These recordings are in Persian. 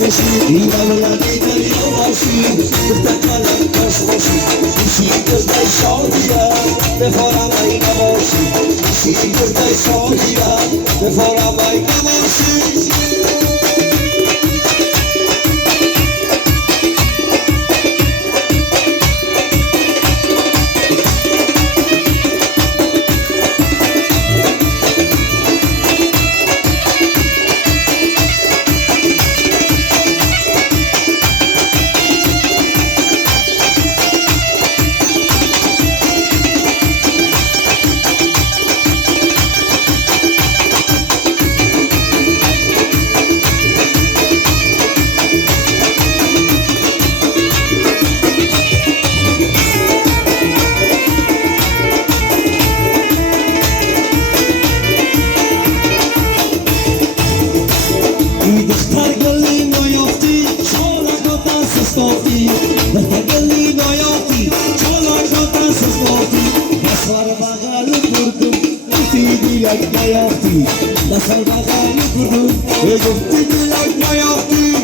این اولادی دریا باشی گفته کنم کاش باشی میشی گفته شادیم بفارم ای نباشی میشی گفته شادیم بفارم ای نباشی دختر گلی نایافتی چالک و سستافتی دختر گلی نایافتی چالک و سستافتی دستور بغل کردم گفتی دیلک نیافتی دستور بغل کردم گفتی دیلک نیافتی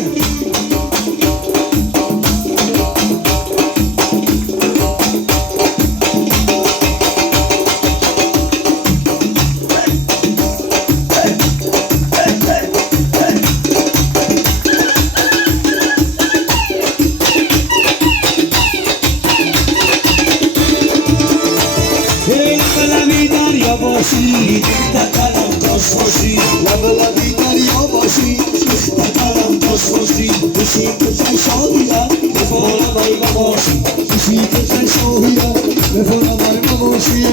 باشی تکرم داشت باشی لبلبی دریا باشی تکرم داشت باشی بشی کچه شاهیه بفارم ای باشی بشی کچه شاهیه بفارم ای باشی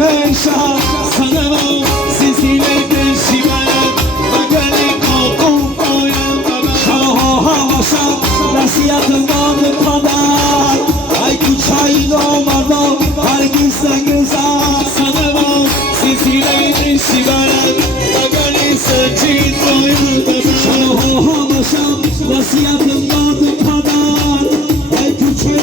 میشم سنما سلسله بشیبم مگلی کاکم بایم شاها هواشم نصیحت من پدر ای کوچه نامردا هرگز نگذر سنما سلسله بشیبم مگلی سجید بایم شاها هواشم نصیحت من پدر ای کوچه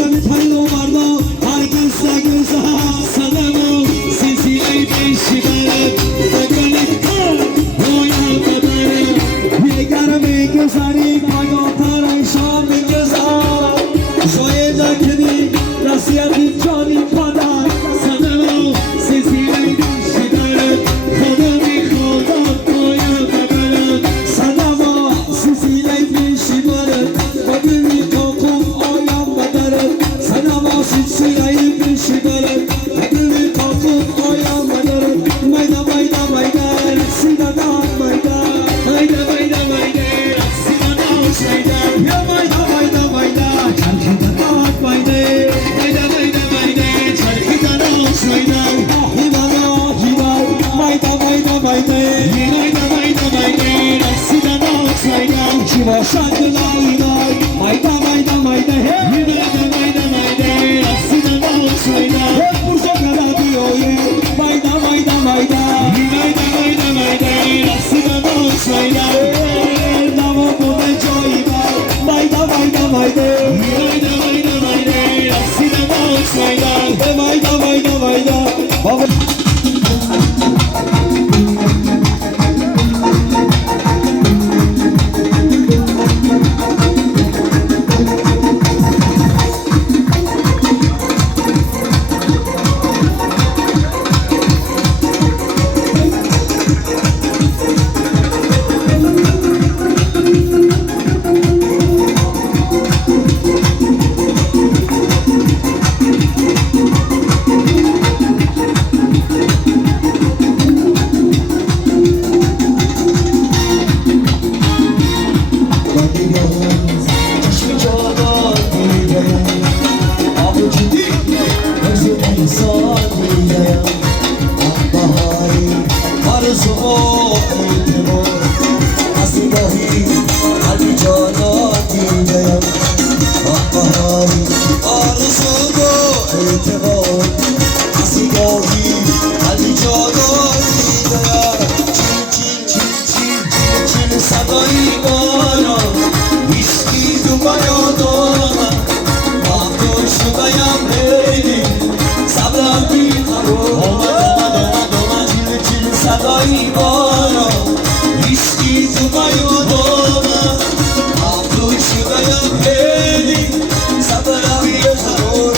نامردا هرگز نگذر سنما سلسله بشیبم مگلی بایم پدر یگر میگذاری مگاتر شام میگذار شاید کنی نصیحت جانی پدر سنما سلسله بشیبم خدا میخواد بایم پدر سنما سلسله بشیبم مگلی کاکم آیم پدر سنما سلسله بشیبم مگلی کاکم آیم پدر میدا میدا میدا سیدان میدا میدا میدا میدا سیدان میدا یا میدا میدا میدا چرخیدان میدا میدا میدا میدا چرخیدان میدا هیوانا هیوای میدا میدا میدا میدا میدا میدا سیدان میدا شیوا شاد لایدای میدا میدا میدا میدا میدا میدا سیدان میدا پوشا کلا دیوی میدا میدا میدا میدا میدا میدا سیدان میدا نامو بوده جایی میدا میدا میدا میدا میدا میدا سیدان میدا میدا میدا بابا صدایی بارا ویسکی تو بیادارم مخدوش تو بیم هیدی صبرم بیخرو آمد چیل چیل صدایی بارا ویسکی تو بیادارم مخدوش تو بیم هیدی صبرم بیخرو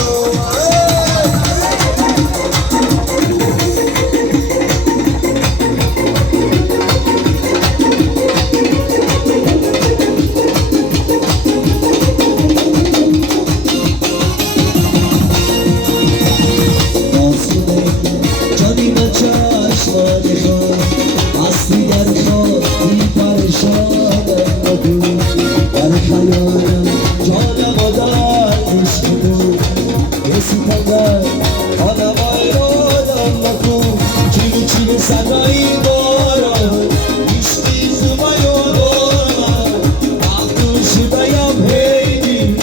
صدایی باران عشقی زبایان مخدوش بیم هیدی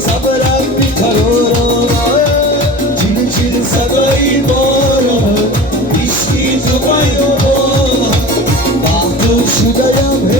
صبرم بیقرارم چیل چیل صدایی باران عشقی زبایان مخدوش بیم